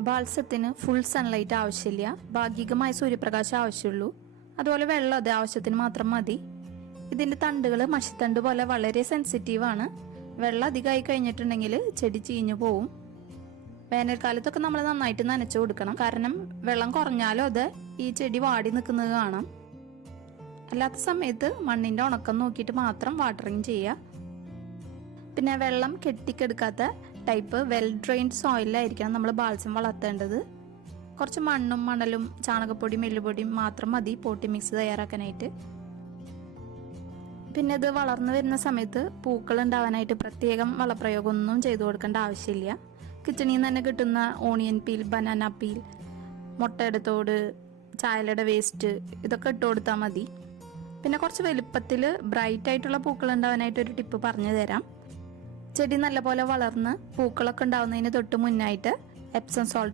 ബാൽസത്തിന് full sunlight ആവശ്യമില്ല. ഭാഗികമായ സൂര്യപ്രകാശം ആവശ്യമുള്ളൂ. അതുപോലെ വെള്ളം അത് ആവശ്യത്തിന് മാത്രം മതി. ഇതിന്റെ തണ്ടുകൾ മഷിത്തണ്ട് പോലെ വളരെ സെൻസിറ്റീവ് ആണ്. വെള്ളം അധികമായി കഴിഞ്ഞിട്ടുണ്ടെങ്കിൽ ചെടി ചീഞ്ഞു പോവും. വേനൽക്കാലത്തൊക്കെ നമ്മൾ നന്നായിട്ട് നനച്ചു കൊടുക്കണം. കാരണം വെള്ളം കുറഞ്ഞാലും അത് ഈ ചെടി വാടി നിൽക്കുന്നത് കാണാം. അല്ലാത്ത സമയത്ത് മണ്ണിന്റെ ഉണക്കം നോക്കിയിട്ട് മാത്രം വാട്ടറിങ് ചെയ്യുക. പിന്നെ വെള്ളം കെട്ടിക്കെടുക്കാത്ത ടൈപ്പ് വെൽ ഡ്രെയിൻഡ് സോയിലായിരിക്കണം നമ്മൾ ബാൽസം വളർത്തേണ്ടത്. കുറച്ച് മണ്ണും മണലും ചാണകപ്പൊടിയും എല്ലുപൊടിയും മാത്രം മതി പോട്ടി മിക്സ് തയ്യാറാക്കാനായിട്ട്. പിന്നെ ഇത് വളർന്നു വരുന്ന സമയത്ത് പൂക്കൾ ഉണ്ടാവാനായിട്ട് പ്രത്യേകം വളപ്രയോഗം ഒന്നും ചെയ്തു കൊടുക്കേണ്ട ആവശ്യമില്ല. കിച്ചണിൽ നിന്ന് തന്നെ കിട്ടുന്ന ഓണിയൻ പീൽ ബനാന പീൽ മുട്ടയുടെ തോട് ചായലയുടെ വേസ്റ്റ് ഇതൊക്കെ ഇട്ട് കൊടുത്താൽ മതി. പിന്നെ കുറച്ച് വലുപ്പത്തിൽ ബ്രൈറ്റ് ആയിട്ടുള്ള പൂക്കൾ ഉണ്ടാവാനായിട്ട് ഒരു ടിപ്പ് പറഞ്ഞു തരാം ചെടി നല്ലപോലെ വളർന്ന് പൂക്കളൊക്കെ ഉണ്ടാവുന്നതിന് തൊട്ട് മുന്നായിട്ട് എപ്സം സോൾട്ട്